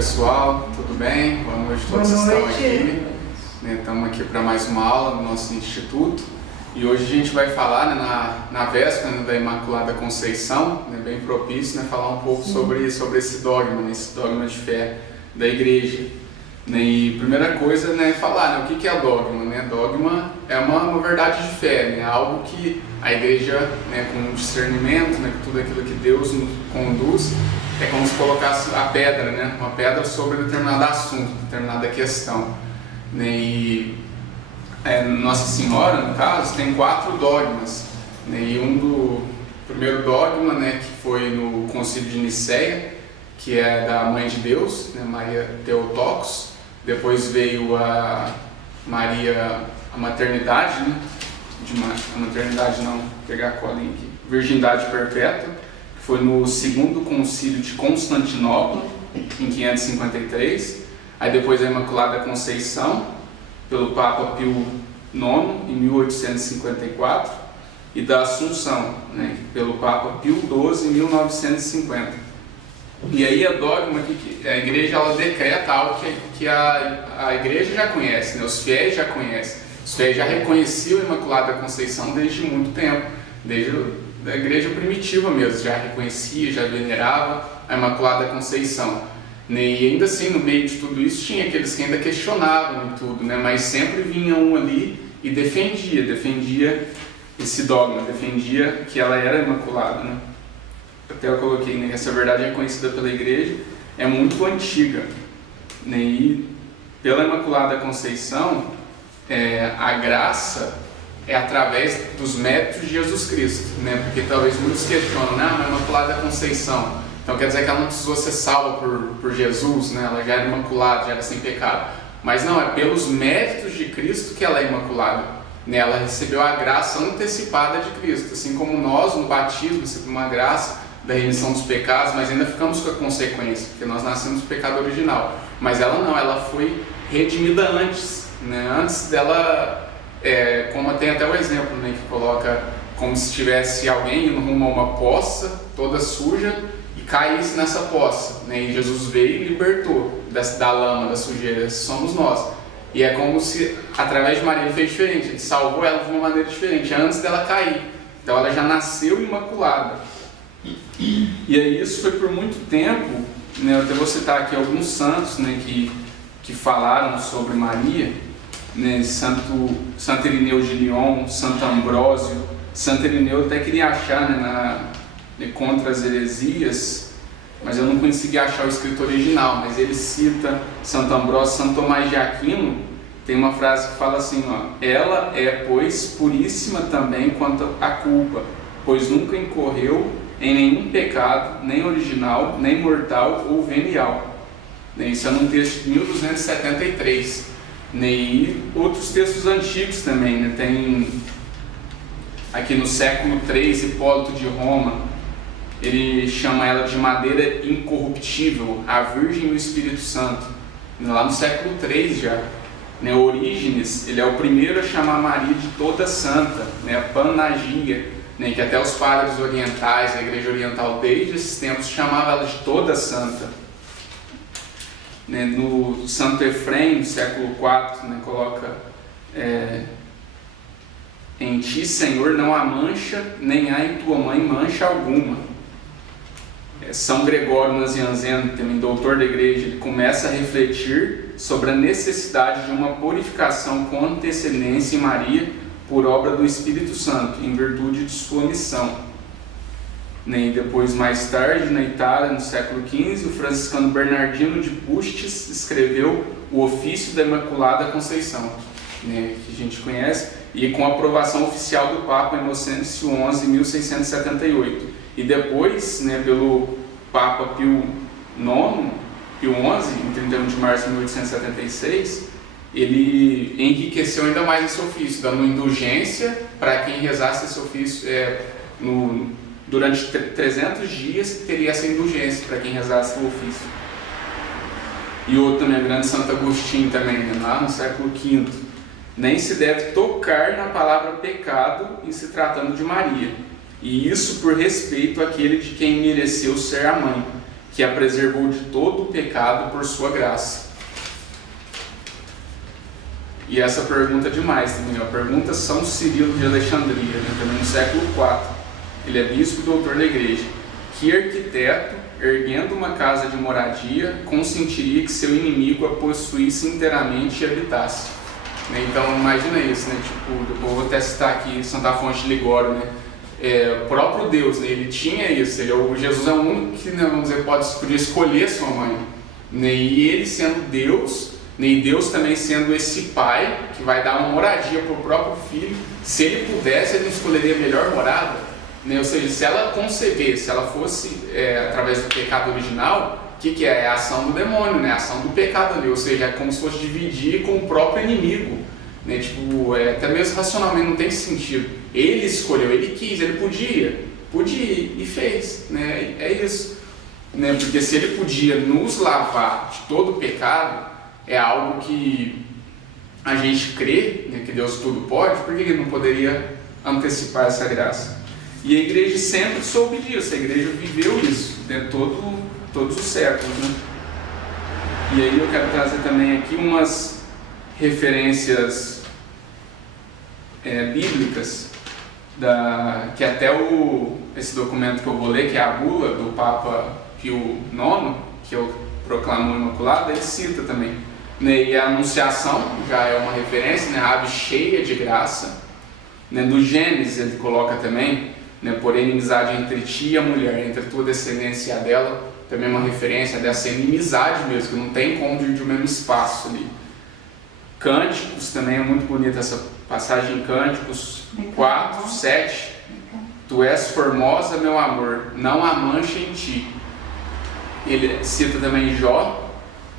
pessoal, tudo bem? Boa noite a todos que estão aqui. Estamos aqui para mais uma aula no nosso instituto e hoje a gente vai falar, na véspera, da Imaculada Conceição, bem propício, falar um pouco sobre esse dogma, esse dogma de fé da igreja. E primeira coisa é falar o que é dogma. Dogma é uma verdade de fé, algo que a igreja, com discernimento, com tudo aquilo que Deus nos conduz, é como se colocasse a pedra, uma pedra sobre determinado assunto, determinada questão. E Nossa Senhora, no caso, tem 4 dogmas. E do primeiro dogma, que foi no Concílio de Nicéia, que é da Mãe de Deus, Maria Theotokos. Depois veio a Maria, a maternidade, a maternidade não, vou pegar a colinha aqui, virgindade perpétua, que foi no segundo concílio de Constantinopla, em 553. Aí depois a Imaculada Conceição, pelo Papa Pio IX, em 1854, e da Assunção, pelo Papa Pio XII, em 1950. E aí a dogma que a igreja ela decreta algo que a igreja já conhece, os fiéis já conhecem. Os fiéis já reconheciam a Imaculada Conceição desde muito tempo, desde a igreja primitiva mesmo, já reconhecia, já venerava a Imaculada Conceição. E ainda assim, no meio de tudo isso, tinha aqueles que ainda questionavam e tudo, mas sempre vinha um ali e defendia esse dogma, defendia que ela era Imaculada, Até eu coloquei, essa verdade é conhecida pela igreja, é muito antiga. E pela Imaculada Conceição, a graça é através dos méritos de Jesus Cristo, porque talvez muitos questionam, mas Imaculada Conceição, então quer dizer que ela não precisou ser salva por Jesus, ela já era imaculada, já era sem pecado. Mas não, é pelos méritos de Cristo que ela é imaculada. Ela recebeu a graça antecipada de Cristo, assim como nós no batismo recebemos uma graça da remissão dos pecados, mas ainda ficamos com a consequência, porque nós nascemos do pecado original. Mas ela não, ela foi redimida antes, antes dela, como tem até o exemplo, que coloca como se tivesse alguém indo rumo a uma poça toda suja e caísse nessa poça, e Jesus veio e libertou da lama, da sujeira. Esses somos nós. E é como se, através de Maria, ele fez diferente, ele salvou ela de uma maneira diferente, antes dela cair. Então ela já nasceu imaculada. E aí isso foi por muito tempo, eu até vou citar aqui alguns santos, que falaram sobre Maria, Santo Irineu de Lyon, Santo Ambrósio. Santo Irineu até queria achar contra as heresias, mas eu não consegui achar o escrito original, mas ele cita Santo Ambrósio. Santo Tomás de Aquino tem uma frase que fala assim, ela é, pois, puríssima também quanto à culpa, pois nunca incorreu em nenhum pecado, nem original, nem mortal ou venial. Isso é num texto de 1273. E outros textos antigos também, tem aqui no século III, Hipólito de Roma, ele chama ela de madeira incorruptível, a Virgem e o Espírito Santo, lá no século III já. Orígenes, ele é o primeiro a chamar Maria de toda santa, a Panagia, que até os padres orientais, a igreja oriental desde esses tempos chamava ela de toda santa. No Santo Efrem, no século IV, coloca em ti, Senhor, não há mancha, nem há em tua mãe mancha alguma. São Gregório Nazianzeno, também doutor da igreja, ele começa a refletir sobre a necessidade de uma purificação com antecedência em Maria por obra do Espírito Santo, em virtude de sua missão. E depois, mais tarde, na Itália, no século XV, o franciscano Bernardino de Pustis escreveu o Ofício da Imaculada Conceição, que a gente conhece, e com a aprovação oficial do Papa Inocêncio XI, em 1678. E depois, pelo Papa Pio IX, Pio XI, em 31 de março de 1876, ele enriqueceu ainda mais esse ofício, dando indulgência para quem rezasse esse ofício durante 300 dias, teria essa indulgência para quem rezasse o ofício. E outro também, o grande Santo Agostinho também, lá no século V, nem se deve tocar na palavra pecado em se tratando de Maria, e isso por respeito àquele de quem mereceu ser a mãe, que que a preservou de todo o pecado por sua graça. E essa pergunta é demais também, pergunta São Cirilo de Alexandria, né, também no século IV. Ele é bispo e doutor da igreja. Que arquiteto, erguendo uma casa de moradia, consentiria que seu inimigo a possuísse inteiramente e habitasse? Né, então imagina isso, né, tipo, eu vou até citar aqui Santa Fonte de Ligório, né, o próprio Deus, né, ele tinha isso, Jesus é o único que, né, vamos dizer, podia escolher sua mãe, né, e ele sendo Deus, e Deus também sendo esse pai que vai dar uma moradia para o próprio filho. Se ele pudesse, ele não escolheria a melhor morada, né? Ou seja, se ela concebesse, se ela fosse através do pecado original, o que é? É a ação do demônio, né? A ação do pecado ali, ou seja, é como se fosse dividir com o próprio inimigo, né? Tipo, até mesmo racionalmente não tem sentido. Ele escolheu, ele quis, ele podia e fez, né? É isso, né? Porque se ele podia nos lavar de todo o pecado, é algo que a gente crê, né, que Deus tudo pode, por que ele não poderia antecipar essa graça? E a igreja sempre soube disso, a igreja viveu isso, né, todos os séculos, né? E aí eu quero trazer também aqui umas referências bíblicas, que até esse documento que eu vou ler, que é a bula do Papa Pio IX, que eu proclamo Imaculada, ele cita também. E a Anunciação já é uma referência, né? A ave cheia de graça, né? No Gênesis ele coloca também, né? Porém inimizade entre ti e a mulher, entre a tua descendência e a dela, também é uma referência dessa inimizade mesmo, que não tem como dividir o mesmo espaço ali. Cânticos também é muito bonita essa passagem em Cânticos 4, 7. Tu és formosa, meu amor, não há mancha em ti. Ele cita também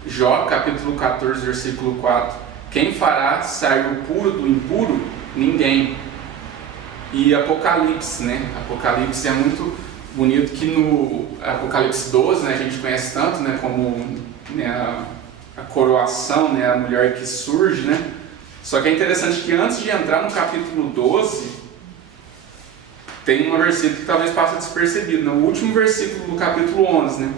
Jó, capítulo 14, versículo 4. Quem fará sair o puro do impuro? Ninguém. E Apocalipse, né? Apocalipse é muito bonito, que no Apocalipse 12, né, a gente conhece tanto, né, como, né, a coroação, né, a mulher que surge, né? Só que é interessante que antes de entrar no capítulo 12, tem um versículo que talvez passe despercebido, no último versículo do capítulo 11, né?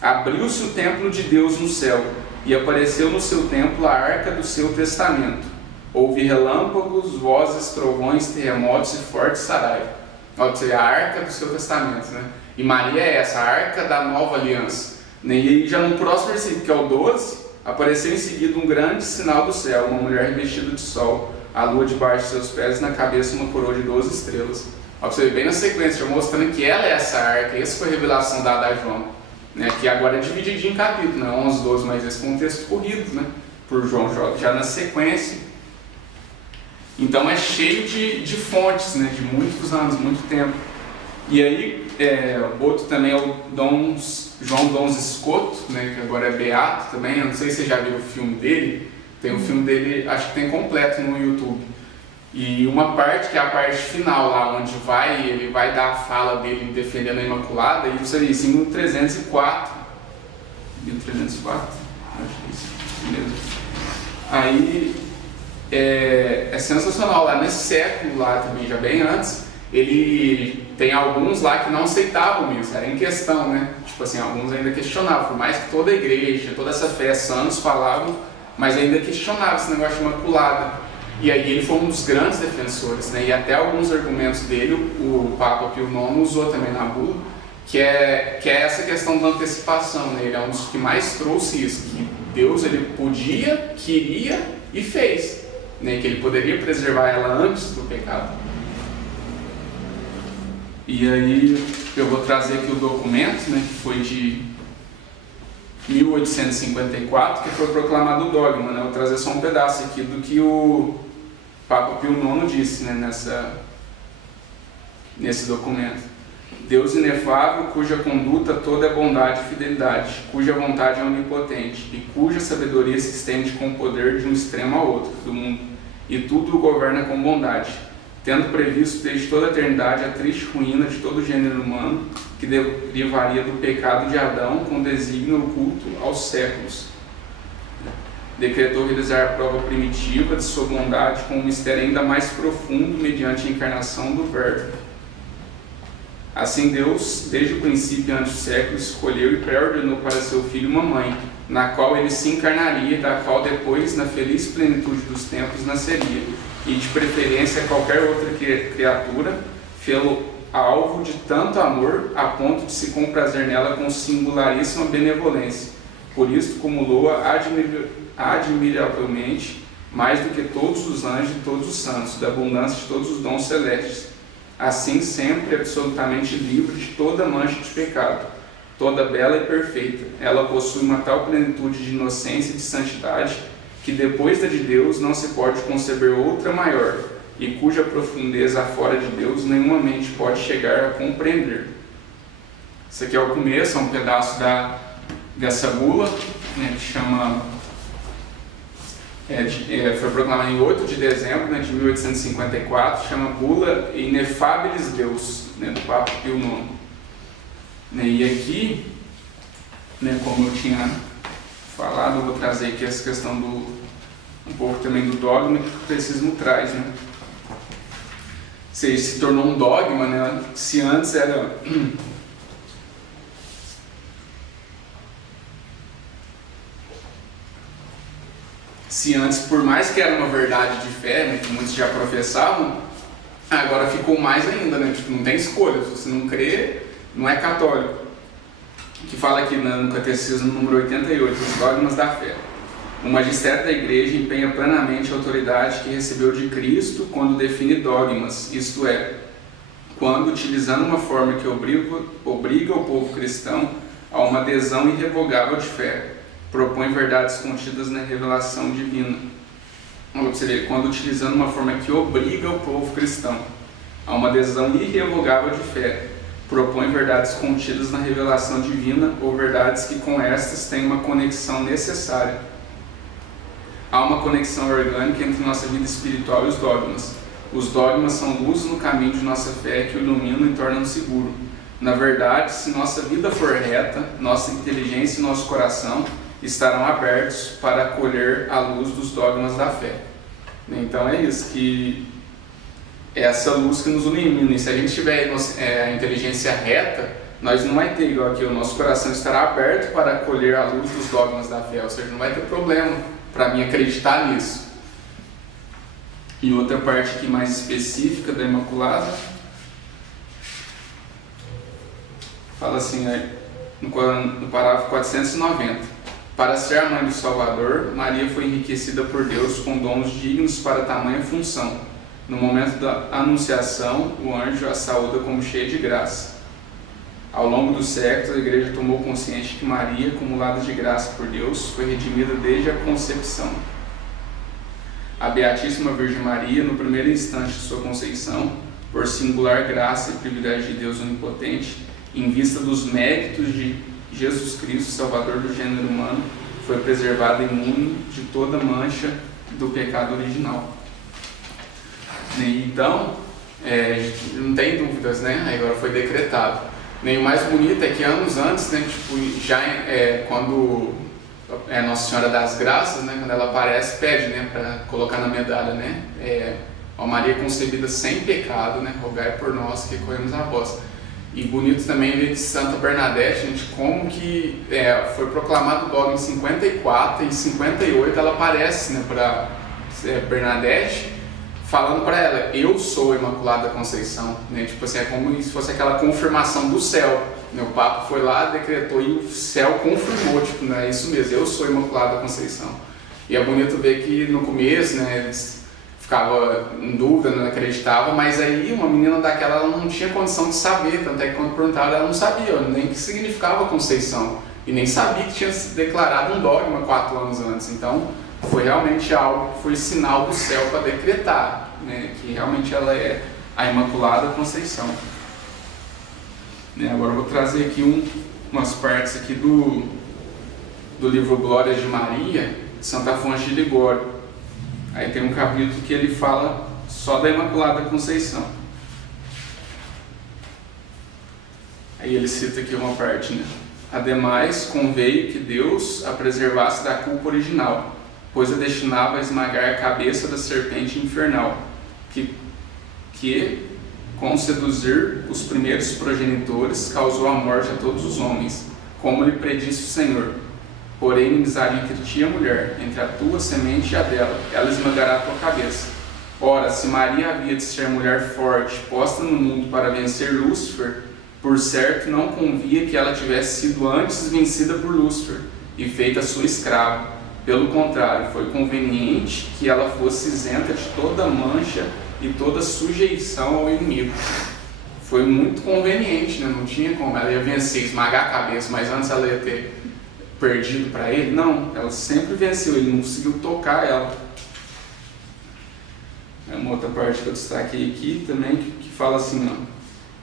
Abriu-se o templo de Deus no céu, e apareceu no seu templo a arca do seu testamento. Houve relâmpagos, vozes, trovões, terremotos e forte saraiva. Ou seja, a arca do seu testamento, né? E Maria é essa, a arca da nova aliança. E aí já no próximo versículo, que é o 12, apareceu em seguida um grande sinal do céu, uma mulher revestida de sol, a lua debaixo de seus pés, e na cabeça uma coroa de 12 estrelas. Ó, você vê bem na sequência, já mostrando que ela é essa arca. Essa foi a revelação dada a João, né? Que agora é divididinho em capítulos, né? 11, 12, mas esse foi um texto corrido, né? Por João, já na sequência. Então é cheio de fontes, né? De muitos anos, muito tempo. E aí, outro também é o João Dons Escoto, né? Que agora é beato também. Eu não sei se você já viu o filme dele. Tem um filme dele, acho que tem completo no YouTube. E uma parte, que é a parte final lá, onde ele vai dar a fala dele defendendo a Imaculada, e isso aí, em 1304. 1304? Acho que é isso mesmo. Aí é sensacional, lá nesse século, lá também, já bem antes, ele tem alguns lá que não aceitavam isso, era em questão, né? Tipo assim, alguns ainda questionavam, por mais que toda a igreja, toda essa fé, santos falavam, mas ainda questionavam esse negócio de Imaculada. E aí ele foi um dos grandes defensores, né? E até alguns argumentos dele, o Papa Pio IX usou também na bula, que é essa questão da antecipação, né? Ele é um dos que mais trouxe isso, que Deus ele podia, queria e fez, né? Que ele poderia preservar ela antes do pecado. E aí eu vou trazer aqui o documento, né? Que foi de 1854, que foi proclamado o dogma, né? Eu vou trazer só um pedaço aqui do que o Papa Pio IX disse, né, nesse documento. Deus inefável, cuja conduta toda é bondade e fidelidade, cuja vontade é onipotente e cuja sabedoria se estende com o poder de um extremo ao outro do mundo, e tudo o governa com bondade, tendo previsto desde toda a eternidade a triste ruína de todo o gênero humano, que derivaria do pecado de Adão, com desígnio oculto aos séculos. Decretou realizar a prova primitiva de sua bondade com um mistério ainda mais profundo mediante a encarnação do Verbo. Assim Deus, desde o princípio antes do século, escolheu e pré-ordenou para seu filho uma mãe, na qual ele se encarnaria, da qual depois, na feliz plenitude dos tempos, nasceria, e de preferência qualquer outra criatura, fê-lo alvo de tanto amor, a ponto de se comprazer nela com singularíssima benevolência. Por isso cumulou-a admiravelmente, mais do que todos os anjos e todos os santos, da abundância de todos os dons celestes. Assim, sempre absolutamente livre de toda mancha de pecado, toda bela e perfeita, ela possui uma tal plenitude de inocência e de santidade, que depois da de Deus não se pode conceber outra maior, e cuja profundeza fora de Deus nenhuma mente pode chegar a compreender. Isso aqui é o começo, é um pedaço dessa bula, né, que chama... foi proclamada em 8 de dezembro, né, de 1854, chama Bula Inefabilis Deus, né, do Papa Pio IX. E aqui, né, como eu tinha falado, eu vou trazer aqui essa questão um pouco também do dogma que o catecismo traz, né? Se tornou um dogma, né? Se antes era... Se antes, por mais que era uma verdade de fé, né, que muitos já professavam, agora ficou mais ainda, né? Tipo, não tem escolha, se você não crê, não é católico. Que fala aqui no Catecismo número 88, os dogmas da fé. O magistério da Igreja empenha plenamente a autoridade que recebeu de Cristo quando define dogmas, isto é, quando, utilizando uma forma que obriga o povo cristão a uma adesão irrevogável de fé, propõe verdades contidas na revelação divina. Quando, utilizando uma forma que obriga o povo cristão a uma adesão irrevogável de fé, propõe verdades contidas na revelação divina ou verdades que com estas têm uma conexão necessária. Há uma conexão orgânica entre nossa vida espiritual e os dogmas. Os dogmas são luz no caminho de nossa fé que o iluminam e tornam seguro. Na verdade, se nossa vida for reta, nossa inteligência e nosso coração estarão abertos para acolher a luz dos dogmas da fé. Então é isso, que é essa luz que nos ilumina. E se a gente tiver a inteligência reta, nós não vai ter igual aqui, o nosso coração estará aberto para acolher a luz dos dogmas da fé, ou seja, não vai ter problema para mim acreditar nisso. E outra parte aqui mais específica da Imaculada, fala assim, no parágrafo 490: para ser a mãe do Salvador, Maria foi enriquecida por Deus com dons dignos para tamanha função. No momento da anunciação, o anjo a saúda como cheia de graça. Ao longo dos séculos, a Igreja tomou consciência de que Maria, acumulada de graça por Deus, foi redimida desde a concepção. A Beatíssima Virgem Maria, no primeiro instante de sua conceição, por singular graça e privilégio de Deus Onipotente, em vista dos méritos de Jesus Cristo, Salvador do gênero humano, foi preservada imune de toda mancha do pecado original. Então, não tem dúvidas, né? Agora foi decretado. Nem o mais bonito é que anos antes, né, tipo, já quando Nossa Senhora das Graças, né, quando ela aparece, pede, né, para colocar na medalha, né, ó Maria concebida sem pecado, né, rogai por nós que corremos a vós. E bonito também ver de Santa Bernadette, gente, como que foi proclamado o dogma em 54, e em 58 ela aparece, né, para Bernadette, falando para ela, eu sou a Imaculada Conceição, né? Tipo assim, é como se fosse aquela confirmação do céu, né? O Papa foi lá, decretou e o céu confirmou, tipo, né? Isso mesmo, eu sou a Imaculada Conceição. E é bonito ver que no começo, né, eles ficavam em dúvida, não acreditavam, mas aí uma menina daquela, ela não tinha condição de saber, tanto é que quando perguntaram, ela não sabia nem o que significava Conceição, e nem sabia que tinha se declarado um dogma 4 anos antes. Então, foi realmente algo que foi sinal do céu para decretar, né, que realmente ela é a Imaculada Conceição. Agora eu vou trazer aqui umas partes aqui do livro Glórias de Maria, de Santa Afonso de Ligório. Aí tem um capítulo que ele fala só da Imaculada Conceição. Aí ele cita aqui uma parte, né? Ademais, conveio que Deus a preservasse da culpa original, pois a destinava a esmagar a cabeça da serpente infernal, que com seduzir os primeiros progenitores, causou a morte a todos os homens, como lhe predisse o Senhor. Porém, inimizade entre ti e a mulher, entre a tua semente e a dela, ela esmagará a tua cabeça. Ora, se Maria havia de ser mulher forte, posta no mundo para vencer Lúcifer, por certo não convia que ela tivesse sido antes vencida por Lúcifer e feita sua escrava. Pelo contrário, foi conveniente que ela fosse isenta de toda mancha e toda sujeição ao inimigo. Foi muito conveniente, né? Não tinha como. Ela ia vencer, esmagar a cabeça, mas antes ela ia ter perdido para ele. Não, ela sempre venceu, ele não conseguiu tocar ela. É uma outra parte que eu destaquei aqui também, que fala assim, ó,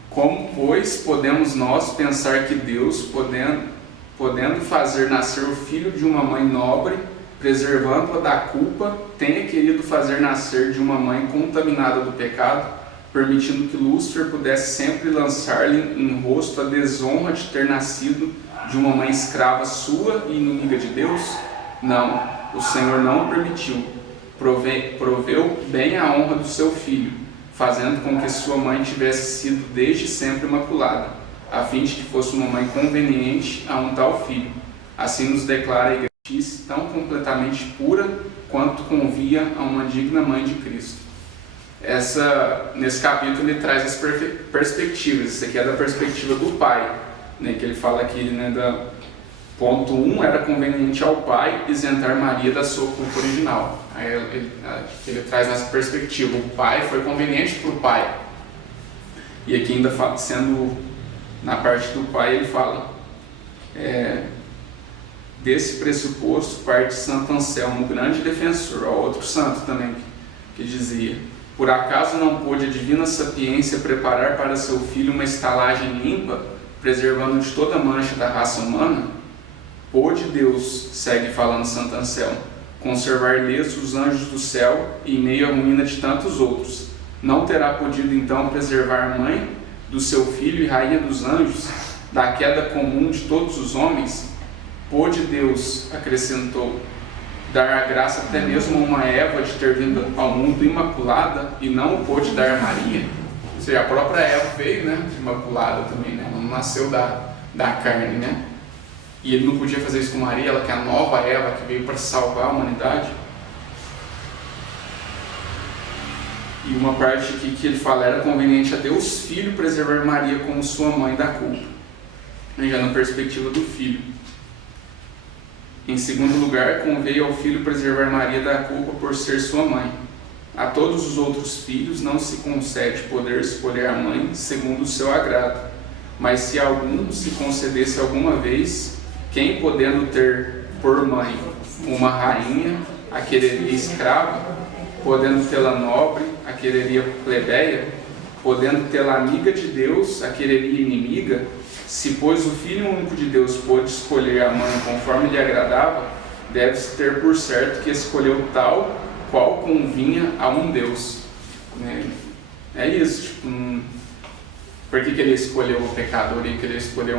como, pois, podemos nós pensar que Deus, podendo fazer nascer o filho de uma mãe nobre, preservando-a da culpa, tenha querido fazer nascer de uma mãe contaminada do pecado, permitindo que Lúcifer pudesse sempre lançar-lhe em rosto a desonra de ter nascido de uma mãe escrava sua e inimiga de Deus? Não, o Senhor não o permitiu. Proveu bem a honra do seu filho, fazendo com que sua mãe tivesse sido desde sempre imaculada, a fim de que fosse uma mãe conveniente a um tal filho. Assim nos declara a Igreja tão completamente pura quanto convia a uma digna mãe de Cristo. Nesse capítulo ele traz as perspectivas. Isso aqui é da perspectiva do pai, né, que ele fala aqui, né, ponto 1, era conveniente ao pai isentar Maria da sua culpa original. Aí ele traz nessa perspectiva, o pai foi conveniente para o pai. E aqui ainda sendo na parte do pai, ele fala, desse pressuposto parte Santo Anselmo, grande defensor, outro santo também, que dizia, por acaso não pôde a divina sapiência preparar para seu filho uma estalagem limpa, preservando de toda mancha da raça humana? Pôde Deus, segue falando Santo Anselmo, conservar ilesos os anjos do céu e em meio à ruína de tantos outros. Não terá podido então preservar a mãe do seu filho e rainha dos anjos da queda comum de todos os homens? Pôde Deus, acrescentou, dar a graça até mesmo a uma Eva de ter vindo ao mundo imaculada e não o pôde dar a Maria? Ou seja, a própria Eva veio, né, imaculada também, né, não nasceu da carne, né? E ele não podia fazer isso com Maria, ela que é a nova Eva que veio para salvar a humanidade. E uma parte aqui que ele fala, era conveniente a Deus Filho preservar Maria como sua mãe da culpa. E já na perspectiva do Filho. Em segundo lugar, conveio ao Filho preservar Maria da culpa por ser sua mãe. A todos os outros filhos não se concede poder escolher a mãe segundo o seu agrado. Mas se algum se concedesse alguma vez, quem podendo ter por mãe uma rainha, a quereria escrava, podendo tê-la nobre, a quereria plebeia, podendo tê-la amiga de Deus, a quereria inimiga, se pois o Filho único de Deus pôde escolher a mãe conforme lhe agradava, deve-se ter por certo que escolheu tal qual convinha a um Deus. É isso, tipo, por que ele escolheu o pecador? Ele escolheu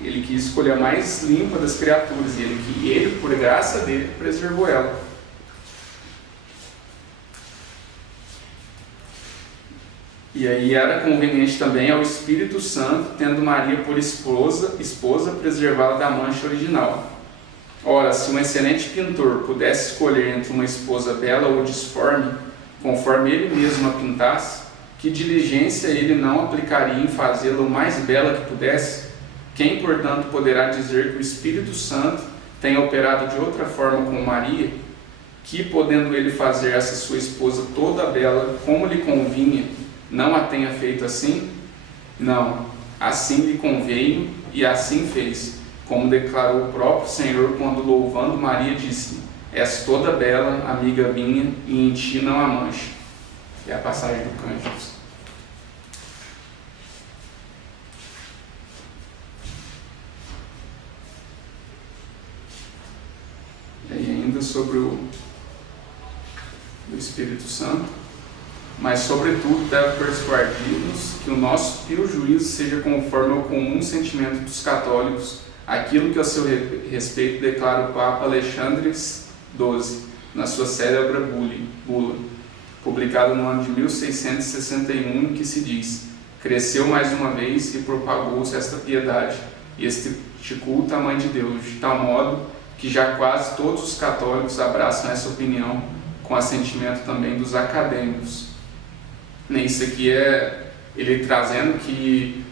ele quis escolher a mais limpa das criaturas, e ele, por graça dele, preservou ela. E aí era conveniente também ao Espírito Santo, tendo Maria por esposa preservá-la da mancha original. Ora, se um excelente pintor pudesse escolher entre uma esposa bela ou disforme, conforme ele mesmo a pintasse, que diligência ele não aplicaria em fazê-la o mais bela que pudesse? Quem, portanto, poderá dizer que o Espírito Santo tenha operado de outra forma com Maria, que, podendo ele fazer essa sua esposa toda bela, como lhe convinha, não a tenha feito assim? Não, assim lhe conveio e assim fez, como declarou o próprio Senhor quando, louvando Maria, disse: és toda bela, amiga minha, e em ti não há mancha. É a passagem do Cânticos. E ainda sobre o Espírito Santo, mas sobretudo deve persuadir-nos que o nosso pio juízo seja conforme ao comum sentimento dos católicos, aquilo que a seu respeito declara o Papa Alexandre XII na sua célebre bula. publicado no ano de 1661, que se diz: cresceu mais uma vez e propagou-se esta piedade e este culto à Mãe de Deus, de tal modo que já quase todos os católicos abraçam essa opinião, com assentimento também dos acadêmicos. Isso aqui é ele trazendo que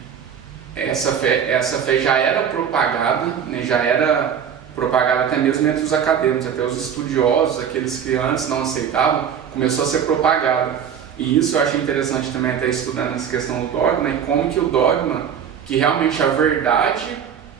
essa fé já era propagada, né, já era propagada até mesmo entre os acadêmicos, até os estudiosos, aqueles que antes não aceitavam, começou a ser propagada. E isso eu achei interessante também, até estudando essa questão do dogma, e como que o dogma, que realmente a verdade,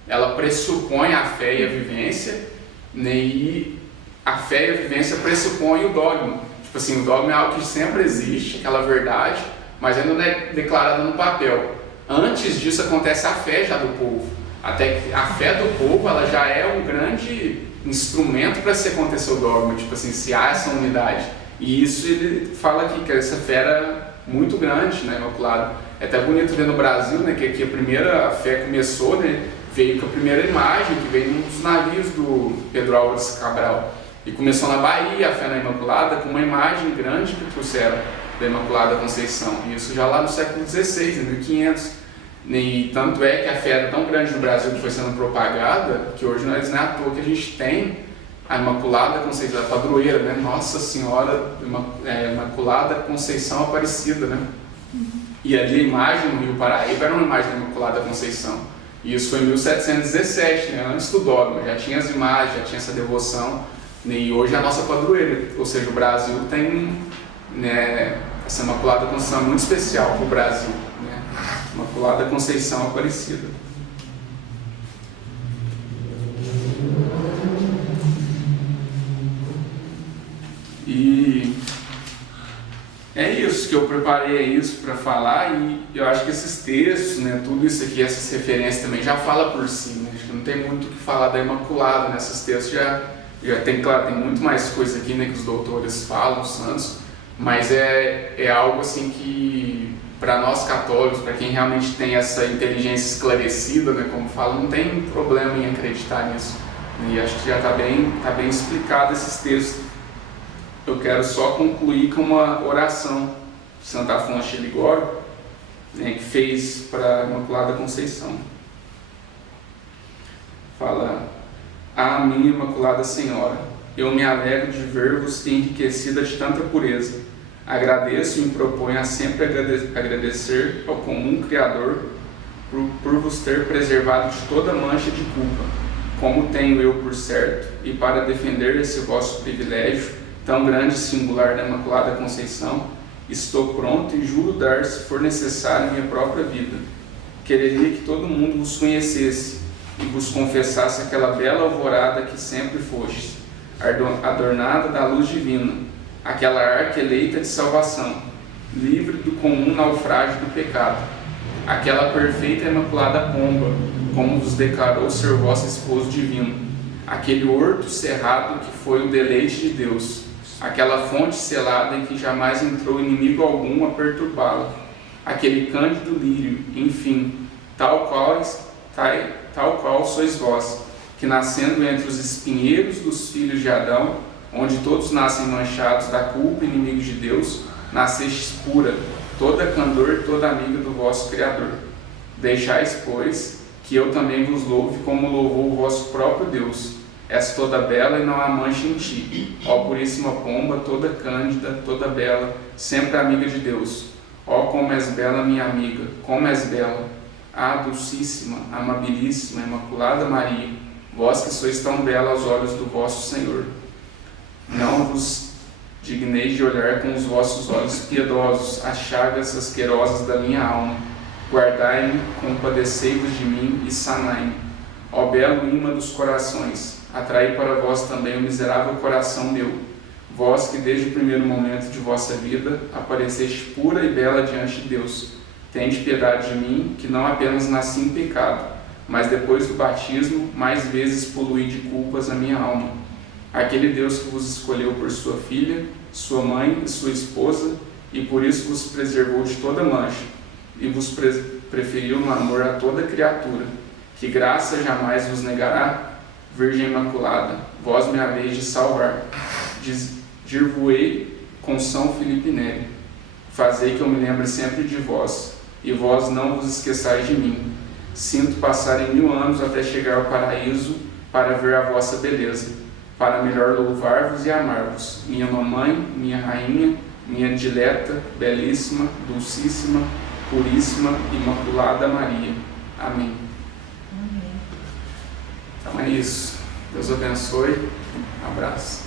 ela pressupõe a fé e a vivência, né, e a fé e a vivência pressupõem o dogma. Tipo assim, o dogma é algo que sempre existe, aquela verdade, mas ainda não é declarada no papel. Antes disso acontece a fé já do povo. Até que a fé do povo, ela já é um grande instrumento para se acontecer o dogma, tipo assim, se há essa unidade. E isso ele fala aqui, que essa fé era muito grande, né, Imaculada. É até bonito ver no Brasil, né, que aqui a primeira fé começou, né, veio com a primeira imagem, que veio num dos navios do Pedro Álvares Cabral. E começou na Bahia, a fé na Imaculada, com uma imagem grande que trouxeram da Imaculada Conceição. E isso já lá no século XVI, em 1500. E tanto é que a fé era tão grande no Brasil que foi sendo propagada, que hoje nós não é à toa que a gente tem a Imaculada Conceição, a padroeira, né? Nossa Senhora Imaculada Conceição Aparecida, né? E ali a imagem no Rio Paraíba era uma imagem da Imaculada Conceição. E isso foi em 1717, né? Antes do dogma, já tinha as imagens, já tinha essa devoção. E hoje é a nossa padroeira, ou seja, o Brasil tem, né, essa Imaculada Conceição muito especial para o Brasil, né? Imaculada Conceição Aparecida. E é isso que eu preparei, é isso para falar, e eu acho que esses textos, né, tudo isso aqui, essas referências também já fala por si, né? Acho que não tem muito o que falar da Imaculada, né? Esses textos já tem, claro, tem muito mais coisa aqui, né, que os doutores falam, os santos, mas é algo assim que, para nós católicos, para quem realmente tem essa inteligência esclarecida, né, como fala, não tem problema em acreditar nisso. E acho que já está bem explicado esses textos. Eu quero só concluir com uma oração de Santo Afonso de Ligório, né, que fez para a Imaculada Conceição. Fala: "Ah, minha Imaculada Senhora, eu me alegro de ver-vos enriquecida de tanta pureza. Agradeço e me proponho a sempre agradecer ao comum Criador por vos ter preservado de toda mancha de culpa, como tenho eu por certo, e para defender esse vosso privilégio tão grande e singular da Imaculada Conceição, estou pronto e juro dar, se for necessário, minha própria vida. Quereria que todo mundo vos conhecesse e vos confessasse aquela bela alvorada que sempre foste, adornada da luz divina, aquela arca eleita de salvação, livre do comum naufrágio do pecado, aquela perfeita e imaculada pomba, como vos declarou ser vosso esposo divino, aquele horto cerrado que foi o deleite de Deus, aquela fonte selada em que jamais entrou inimigo algum a perturbá-la, aquele cândido lírio, enfim, tal qual sois vós, que nascendo entre os espinheiros dos filhos de Adão, onde todos nascem manchados da culpa e inimigos de Deus, nascestes pura, toda candor, toda amiga do vosso Criador. Deixais, pois, que eu também vos louve como louvou o vosso próprio Deus. És toda bela e não há mancha em ti, ó puríssima pomba, toda cândida, toda bela, sempre amiga de Deus. Ó como és bela, minha amiga, como és bela. Ah, dulcíssima, amabilíssima, imaculada Maria, vós que sois tão bela aos olhos do vosso Senhor. Não vos digneis de olhar com os vossos olhos piedosos as chagas asquerosas da minha alma. Guardai-me, compadecei-vos de mim e sanai-me. Ó belo imã dos corações, atraí para vós também o miserável coração meu. Vós que desde o primeiro momento de vossa vida apareceste pura e bela diante de Deus. Tende piedade de mim, que não apenas nasci em pecado, mas depois do batismo, mais vezes poluí de culpas a minha alma. Aquele Deus que vos escolheu por sua filha, sua mãe e sua esposa, e por isso vos preservou de toda mancha, e vos preferiu no amor a toda criatura, que graça jamais vos negará, Virgem Imaculada, vós me haveis de salvar. Dir-vos-ei com São Felipe Neri. Fazei que eu me lembre sempre de vós, e vós não vos esqueçais de mim. Sinto passarem 1000 anos até chegar ao paraíso, para ver a vossa beleza, para melhor louvar-vos e amar-vos, minha mamãe, minha rainha, minha dileta, belíssima, dulcíssima, puríssima, imaculada Maria. Amém. Então é isso. Deus abençoe. Um abraço.